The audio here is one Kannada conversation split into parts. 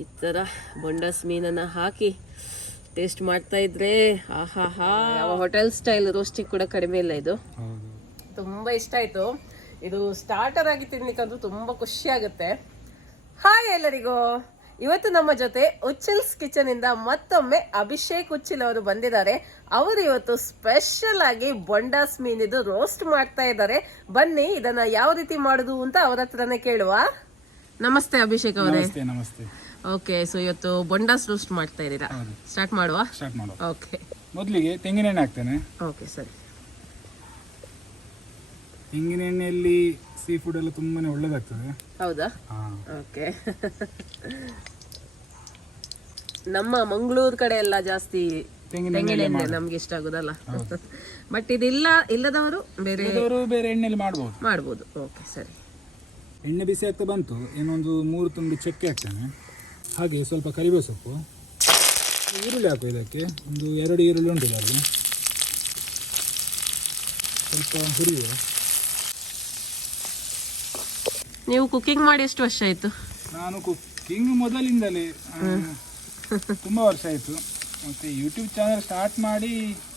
ಈ ಥರ ಬೊಂಡಸ್ ಮೀನನ್ನು ಹಾಕಿ ಟೇಸ್ಟ್ ಮಾಡ್ತಾ ಇದ್ರೆ ಆಹಾ ಯಾವ ಹೋಟೆಲ್ ಸ್ಟೈಲ್ ರೋಸ್ಟಿಗೆ ಕೂಡ ಕಡಿಮೆ ಇಲ್ಲ. ಇದು ತುಂಬಾ ಇಷ್ಟ ಆಯ್ತು. ಇದು ಸ್ಟಾರ್ಟರ್ ಆಗಿ ತಿನ್ಲಿಕ್ಕಂತೂ ತುಂಬಾ ಖುಷಿ ಆಗುತ್ತೆ. ಹಾಯ್ ಎಲ್ಲರಿಗೂ, ಇವತ್ತು ನಮ್ಮ ಜೊತೆ ಉಚಿಲ್ಸ್ ಕಿಚನ್ ಇಂದ ಮತ್ತೊಮ್ಮೆ ಅಭಿಷೇಕ್ ಉಚಿಲ್ ಅವರು ಬಂದಿದ್ದಾರೆ. ಅವರು ಇವತ್ತು ಸ್ಪೆಷಲ್ ಆಗಿ ಬೊಂಡಾಸ್ ಮೀನಿದು ರೋಸ್ಟ್ ಮಾಡ್ತಾ ಇದ್ದಾರೆ. ಬನ್ನಿ ಇದನ್ನ ಯಾವ ರೀತಿ ಮಾಡುದು ಅಂತ ಅವ್ರ ಹತ್ರನೇ ಕೇಳುವ. ನಮಸ್ತೆ ಅಭಿಷೇಕ್ ಅವರೇ. ನಮಸ್ತೆ. ಓಕೆ, ಸೊ ಇವತ್ತು ಬೊಂಡಾಸ್ ರೋಸ್ಟ್ ಮಾಡ್ತಾ ಇದ್ದೀರಾ. ಸ್ಟಾರ್ಟ್ ಮಾಡುವ. ಓಕೆ, ಮೊದಲಿಗೆ ತೆಂಗಿನೆಣ್ಣೆ ಹಾಕ್ತೇನೆ. ಓಕೆ ಸರಿ. ತೆಂಗಿನ ಎಣ್ಣೆಯಲ್ಲಿ ಸೀ ಫುಡ್ ಎಲ್ಲ ತುಂಬಾನೇ ಒಳ್ಳೇದಾಗ್ತದೆ. ಹೌದಾ? ಓಕೆ. ನಮ್ಮ ಮಂಗಳೂರು ಕಡೆ ಎಲ್ಲ ಜಾಸ್ತಿ ತೆಂಗಿನ ಎಣ್ಣೆ ನಮ್ಗೆ ಇಷ್ಟ ಆಗುದಲ್ಲ. ಬಟ್ ಇಲ್ಲದವರು ಬೇರೆ ಎಣ್ಣೆಯಲ್ಲಿ ಮಾಡ್ಬೋದು. ಓಕೆ ಸರಿ. ಎಣ್ಣೆ ಬಿಸಿ ಆಗ್ತಾ ಬಂತು, ಇನ್ನೊಂದು 3 ತುಂಬಿ ಚಕ್ಕೆ ಹಾಕ್ತೇನೆ. ಹಾಗೆ ಸ್ವಲ್ಪ ಕರಿಬೇವು ಸೊಪ್ಪು, ಈರುಳ್ಳಿ ಹಾಕು. ಇದಕ್ಕೆ ಒಂದು 2 ಈರುಳ್ಳಿ ಉಂಟು ಅಲ್ಲಿ, ಸ್ವಲ್ಪ ಹುರಿಯುವ. ನೀವು ಕುಕಿಂಗ್ ಮಾಡಿ ಎಷ್ಟು ವರ್ಷ ಆಯ್ತು? ನಾನು ಕುಕಿಂಗ್ ಮೊದಲಿಂದಲೇ ತುಂಬ ವರ್ಷ ಆಯಿತು. ಮತ್ತು ಯೂಟ್ಯೂಬ್ ಚಾನಲ್ ಸ್ಟಾರ್ಟ್ ಮಾಡಿ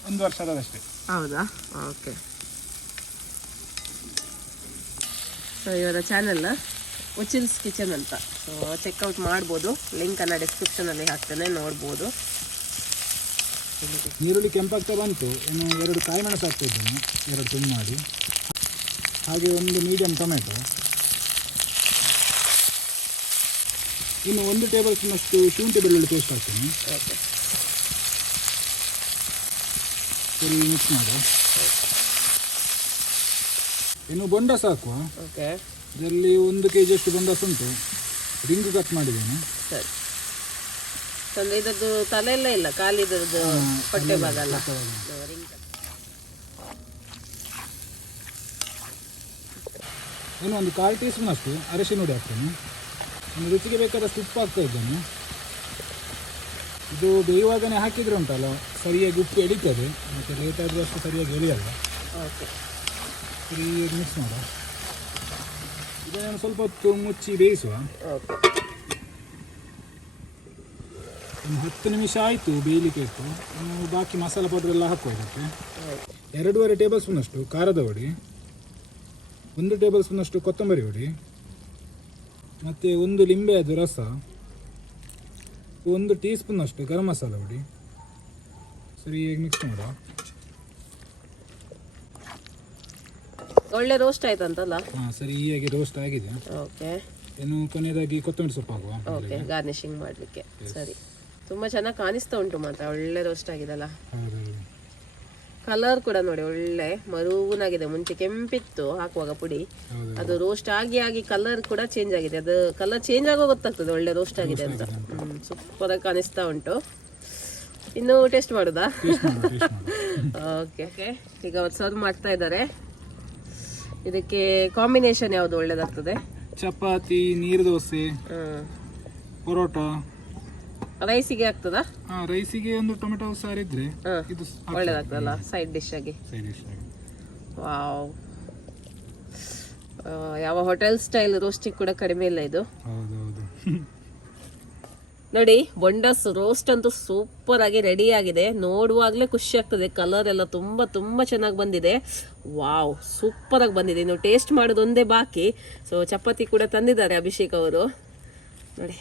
1 ವರ್ಷ ಆದಷ್ಟೇ. ಹೌದಾ? ಓಕೆ. ಸೊ ಇವರ ಚಾನಲ್ ಉಚಿಲ್ಸ್ ಕಿಚನ್ ಅಂತ, ಸೊ ಚೆಕ್ಔಟ್ ಮಾಡ್ಬೋದು. ಲಿಂಕನ್ನು ಡಿಸ್ಕ್ರಿಪ್ಷನಲ್ಲಿ ಹಾಕ್ತೇನೆ, ನೋಡ್ಬೋದು. ಈರುಳ್ಳಿ ಕೆಂಪಾಗ್ತಾ ಬಂತು, ಇನ್ನು 2 ಕಾಯಿ ಮೆಣಸು ಹಾಕ್ತಾ ಇದ್ದೇನೆ, 2 ತುಂಡು ಮಾಡಿ. ಹಾಗೆ ಒಂದು ಮೀಡಿಯಂ ಟೊಮೆಟೊ, ಇನ್ನು 1 ಟೇಬಲ್ ಸ್ಪೂನಷ್ಟು ಶುಂಠಿ ಬೆಳ್ಳುಳ್ಳಿ ಪೇಸ್ಟ್ ಹಾಕ್ತೀನಿ. ಓಕೆ, ಸರಿ ಮಿಕ್ಸ್ ಮಾಡು. ಇನ್ನು ಬೊಂಡಾಸ್ ಹಾಕುವ. ಓಕೆ, ಇದರಲ್ಲಿ 1 kg ಅಷ್ಟು ಬೊಂಡಾಸ್ ಉಂಟು, ರಿಂಗ್ ಕಟ್ ಮಾಡಿದ್ದೇನೆ. ಸರಿ. ಅಂದರೆ ಇದರದ್ದು ತಲೆ ಎಲ್ಲ ಇಲ್ಲ, ಖಾಲಿ ಇದರದ್ದು ಹೊಟ್ಟೆ ಭಾಗ ಅಲ್ಲ. ಇನ್ನು ಒಂದು 1/4 ಟೀ ಸ್ಪೂನ್ ಅಷ್ಟು ಅರಿಶಿನ ಹುಡಿ ಹಾಕ್ತೇನೆ. ಒಂದು ರುಚಿಗೆ ಬೇಕಾದಷ್ಟು ಉಪ್ಪು ಹಾಕ್ತಾ ಇದ್ದೇನೆ. ಇದು ಬೇಯುವಾಗನೇ ಹಾಕಿದರೆ ಉಂಟಲ್ಲ, ಸರಿಯಾಗಿ ಉಪ್ಪು ಎಳಿತದೆ, ಮತ್ತು ಲೇಟ್ ಆದರೂ ಅಷ್ಟು ಸರಿಯಾಗಿ ಎಳಿಯಲ್ಲ. ಓಕೆ, ಸರಿ ಮಿಕ್ಸ್ ಮಾಡ. ಇದನ್ನು ಸ್ವಲ್ಪ ಹೊತ್ತು ಮುಚ್ಚಿ ಬೇಯಿಸುವ. ಓಕೆ, ಒಂದು 10 ನಿಮಿಷ ಆಯಿತು ಬೇಯಲಿಕ್ಕೆ ಇತ್ತು. ಇನ್ನು ಬಾಕಿ ಮಸಾಲೆ ಪೌಡರ್ ಎಲ್ಲ ಹಾಕುವ. ಇದಕ್ಕೆ 2.5 ಟೇಬಲ್ ಸ್ಪೂನಷ್ಟು ಖಾರದ ಹುಡಿ, 1 ಟೇಬಲ್ ಸ್ಪೂನಷ್ಟು ಕೊತ್ತಂಬರಿ ಹುಡಿ, ಮತ್ತು 1 ಲಿಂಬೆಯದು ರಸ, 1 ಟೀ ಸ್ಪೂನಷ್ಟು ಗರಂ ಮಸಾಲ ಹುಡಿ. ಸರಿಯಾಗಿ ಮಿಕ್ಸ್ ಮಾಡ. ಒಳ್ಳೆ ರೋಸ್ಟ್ ಆಯ್ತಂತಲ್ಲ? ಹಾಂ, ಸರಿಯಾಗಿ ರೋಸ್ಟ್ ಆಗಿದೆ. ಓಕೆ, ಇನ್ನು ಕೊನೆಯದಾಗಿ ಕೊತ್ತಂಬರಿ ಸೊಪ್ಪು ಹಾಕುವ. ಓಕೆ, ಗಾರ್ನಿಶಿಂಗ್ ಮಾಡಲಿಕ್ಕೆ. ಸರಿ, ತುಂಬ ಚೆನ್ನಾಗಿ ಕಾಣಿಸ್ತಾ ಉಂಟು ಮಾತ್ರ. ಒಳ್ಳೆ ರೋಸ್ಟ್ ಆಗಿದೆಲ್ಲ. ಕಲರ್ ಕೂಡ ನೋಡಿ ಒಳ್ಳೆ ಮರೂನಾಗಿದೆ. ಮುಂಚೆ ಕೆಂಪಿತ್ತು ಹಾಕುವಾಗ ಪುಡಿ, ಅದು ರೋಸ್ಟ್ ಆಗಿ ಕಲರ್ ಕೂಡ ಚೇಂಜ್ ಆಗಿದೆ. ಅದು ಕಲರ್ ಚೇಂಜ್ ಆಗೋ ಗೊತ್ತಾಗ್ತದೆ ಒಳ್ಳೆ ರೋಸ್ಟ್ ಆಗಿದೆ ಅಂತ. ಸೂಪರ್ ಆಗಿ ಕಾಣಿಸ್ತಾ ಉಂಟು. ಇನ್ನು ಟೇಸ್ಟ್ ಮಾಡುದಾ? Okay okay. ಈಗ ಅವ್ರು ಸರ್ವ್ ಮಾಡ್ತಾ ಇದ್ದಾರೆ. ಇದಕ್ಕೆ ಕಾಂಬಿನೇಷನ್ ಯಾವುದು ಒಳ್ಳೇದಾಗ್ತದೆ? ಚಪಾತಿ, ನೀರು ದೋಸೆ, ಪರೋಟ. ರೈಸಿಗೆ ಆಗ್ತದಾ? ರೈಸಿಗೆ ಒಂದು ಟೊಮೆಟೊ ಸಾರು ಇದ್ರೆ ಇದು ಒಳ್ಳೇದಾಗ್ತದಲ್ಲ ಸೈಡ್ ಡಿಶ್ ಆಗಿ. ವಾವ್, ಯಾವ ಹೋಟೆಲ್ ಸ್ಟೈಲ್ ರೋಸ್ಟಿಗೆ ಕೂಡ ಕಡಿಮೆ ಇಲ್ಲ ಇದು. ನೋಡಿ, ಬೊಂಡಾಸ್ ರೋಸ್ಟ್ ಅಂತೂ ಸೂಪರ್ ಆಗಿ ರೆಡಿ ಆಗಿದೆ. ನೋಡುವಾಗಲೇ ಖುಷಿ ಆಗ್ತದೆ. ಕಲರ್ ಎಲ್ಲ ತುಂಬಾ ತುಂಬಾ ಚೆನ್ನಾಗಿ ಬಂದಿದೆ. ವಾವ್, ಸೂಪರ್ ಆಗಿ ಬಂದಿದೆ. ಇನ್ನು ಟೇಸ್ಟ್ ಮಾಡೋದು ಒಂದೇ ಬಾಕಿ. ಸೊ ಚಪಾತಿ ಕೂಡ ತಂದಿದ್ದಾರೆ ಅಭಿಷೇಕ್ ಅವರು. ನೋಡಿ,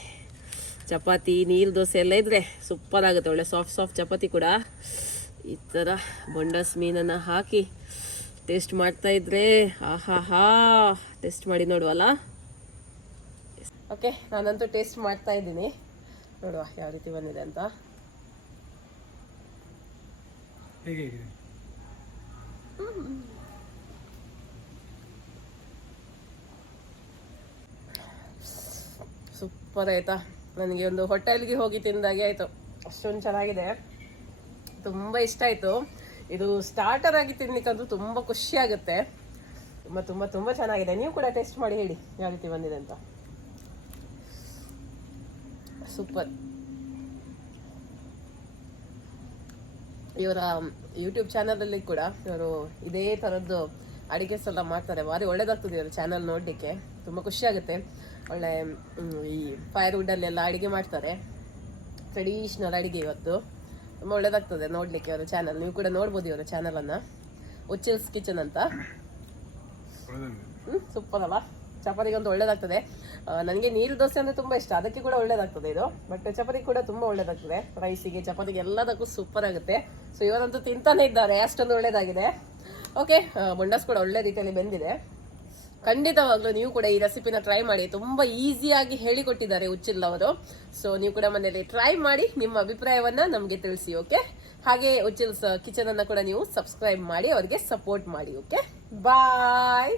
ಚಪಾತಿ, ನೀರು ದೋಸೆ ಎಲ್ಲ ಇದ್ರೆ ಸೂಪರ್ ಆಗುತ್ತೆ. ಒಳ್ಳೆ ಸಾಫ್ಟ್ ಚಪಾತಿ ಕೂಡ. ಈ ಥರ ಬೊಂಡಾಸ್ ಮೀನನ್ನು ಹಾಕಿ ಟೇಸ್ಟ್ ಮಾಡ್ತಾ ಇದ್ರೆ ಆಹಾ, ಟೇಸ್ಟ್ ಮಾಡಿ ನೋಡುವಲ್ಲ. ಓಕೆ, ನಾನಂತೂ ಟೇಸ್ಟ್ ಮಾಡ್ತಾ ಇದ್ದೀನಿ. ನೋಡುವ ಯಾವ ರೀತಿ ಬಂದಿದೆ ಅಂತ. ಸೂಪರ್ ಆಯ್ತಾ? ನನಗೆ ಒಂದು ಹೋಟೆಲ್ಗೆ ಹೋಗಿ ತಿಂದಾಗೆ ಆಯಿತು. ಅಷ್ಟೊಂದು ಚೆನ್ನಾಗಿದೆ, ತುಂಬ ಇಷ್ಟ ಆಯಿತು. ಇದು ಸ್ಟಾರ್ಟರ್ ಆಗಿ ತಿನ್ಲಿಕ್ಕಂತೂ ತುಂಬ ಖುಷಿ ಆಗುತ್ತೆ. ತುಂಬ ತುಂಬ ತುಂಬ ಚೆನ್ನಾಗಿದೆ. ನೀವು ಕೂಡ ಟೇಸ್ಟ್ ಮಾಡಿ ಹೇಳಿ ಯಾವ ರೀತಿ ಬಂದಿದೆ ಅಂತ. ಸೂಪರ್. ಇವರ ಯೂಟ್ಯೂಬ್ ಚಾನಲಲ್ಲಿ ಕೂಡ ಇವರು ಇದೇ ಥರದ್ದು ಅಡಿಗೆಸ್ ಎಲ್ಲ ಮಾಡ್ತಾರೆ. ಭಾರಿ ಒಳ್ಳೇದಾಗ್ತದೆ ಇವರು ಚಾನಲ್ ನೋಡಲಿಕ್ಕೆ. ತುಂಬ ಖುಷಿ ಆಗುತ್ತೆ. ಒಳ್ಳೆ ಈ ಫೈರ್ವುಡಲ್ಲೆಲ್ಲ ಅಡುಗೆ ಮಾಡ್ತಾರೆ. ಟ್ರೆಡಿಷ್ನಲ್ ಅಡುಗೆ ಇವತ್ತು ತುಂಬ ಒಳ್ಳೇದಾಗ್ತದೆ ನೋಡಲಿಕ್ಕೆ. ಅವರ ಚಾನಲ್ ನೀವು ಕೂಡ ನೋಡ್ಬೋದು ಇವರ ಚಾನಲನ್ನು, ಉಚಿಲ್ಸ್ ಕಿಚನ್ ಅಂತ. ಸೂಪರ್ ಅಲ್ಲ, ಚಪಾತಿಗಂತೂ ಒಳ್ಳೇದಾಗ್ತದೆ. ನನಗೆ ನೀರು ದೋಸೆ ಅಂದರೆ ತುಂಬ ಇಷ್ಟ, ಅದಕ್ಕೆ ಕೂಡ ಒಳ್ಳೇದಾಗ್ತದೆ ಇದು. ಬಟ್ ಚಪಾತಿ ಕೂಡ ತುಂಬ ಒಳ್ಳೇದಾಗ್ತದೆ, ರೈಸಿಗೆ ಚಪಾತಿಗೆ ಎಲ್ಲದಕ್ಕೂ ಸೂಪರ್ ಆಗುತ್ತೆ. ಸೊ ಇವರಂತೂ ತಿಂತಾನೆ ಇದ್ದಾರೆ, ಅಷ್ಟೊಂದು ಒಳ್ಳೇದಾಗಿದೆ. ಓಕೆ, ಬೊಂಡಾಸ್ ಕೂಡ ಒಳ್ಳೆ ರೀತಿಯಲ್ಲಿ ಬೆಂದಿದೆ. ಖಂಡಿತವಾಗ್ಲೂ ನೀವು ಕೂಡ ಈ ರೆಸಿಪಿನ ಟ್ರೈ ಮಾಡಿ, ತುಂಬ ಈಸಿಯಾಗಿ ಹೇಳಿಕೊಟ್ಟಿದ್ದಾರೆ ಉಚ್ಚಿಲ್ ಅವರು. ಸೊ ನೀವು ಕೂಡ ಮನೆಯಲ್ಲಿ ಟ್ರೈ ಮಾಡಿ ನಿಮ್ಮ ಅಭಿಪ್ರಾಯವನ್ನ ನಮಗೆ ತಿಳಿಸಿ. ಓಕೆ, ಹಾಗೆ ಉಚ್ಚಿಲ್ಸ್ ಕಿಚನ್ ಅನ್ನ ಕೂಡ ನೀವು ಸಬ್ಸ್ಕ್ರೈಬ್ ಮಾಡಿ ಅವರಿಗೆ ಸಪೋರ್ಟ್ ಮಾಡಿ. ಓಕೆ, ಬಾಯ್.